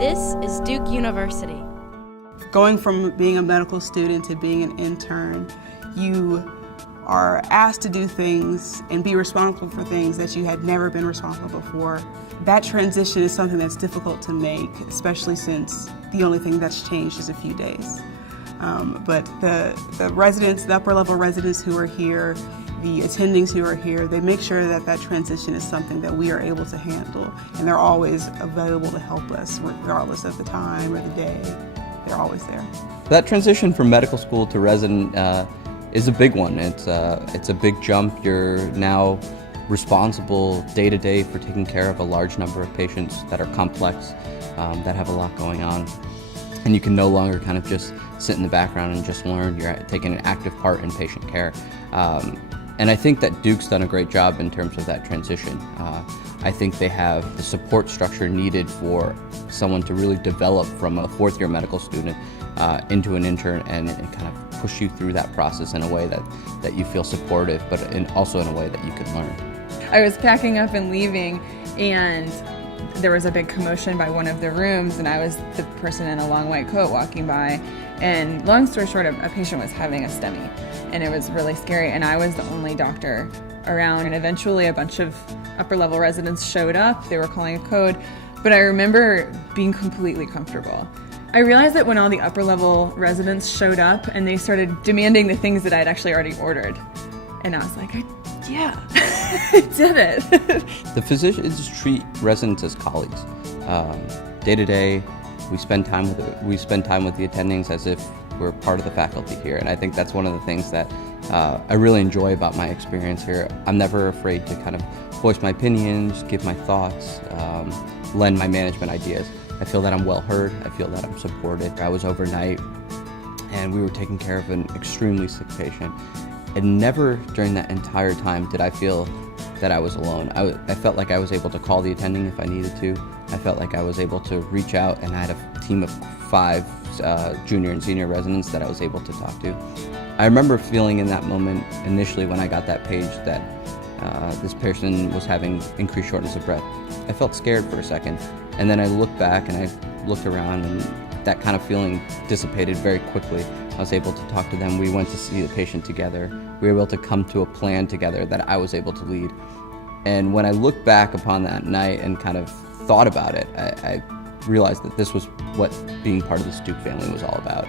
This is Duke University. Going from being a medical student to being an intern, you are asked to do things and be responsible for things that you had never been responsible for. That transition is something that's difficult to make, especially since the only thing that's changed is a few days. But the residents, the upper level residents who are here, the attendings who are here, they make sure that that transition is something that we are able to handle, and they're always available to help us regardless of the time or the day. They're always there. That transition from medical school to resident is a big one. It's a big jump. You're now responsible day to day for taking care of a large number of patients that are complex, that have a lot going on. And you can no longer kind of just sit in the background and just learn. You're taking an active part in patient care. And I think that Duke's done a great job in terms of that transition. I think they have the support structure needed for someone to really develop from a fourth-year medical student into an intern and kind of push you through that process in a way that you feel supportive, but also in a way that you can learn. I was packing up and leaving, and there was a big commotion by one of the rooms, and I was the person in a long white coat walking by. And long story short, a patient was having a STEMI, and it was really scary, and I was the only doctor around. And eventually a bunch of upper level residents showed up. They were calling a code, but I remember being completely comfortable. I realized that when all the upper level residents showed up and they started demanding the things that I'd actually already ordered, and I was like, yeah, I did it. The physicians treat residents as colleagues. Day to day, we spend time with the attendings as if we're part of the faculty here, and I think that's one of the things that I really enjoy about my experience here. I'm never afraid to kind of voice my opinions, give my thoughts, lend my management ideas. I feel that I'm well heard. I feel that I'm supported. I was overnight, and we were taking care of an extremely sick patient. And never during that entire time did I feel that I was alone. I felt like I was able to call the attending if I needed to. I felt like I was able to reach out, and I had a team of 5 junior and senior residents that I was able to talk to. I remember feeling in that moment initially when I got that page that this person was having increased shortness of breath. I felt scared for a second, and then I looked back and I looked around, and that kind of feeling dissipated very quickly. I was able to talk to them. We went to see the patient together. We were able to come to a plan together that I was able to lead. And when I look back upon that night and kind of thought about it, I realized that this was what being part of the Duke family was all about.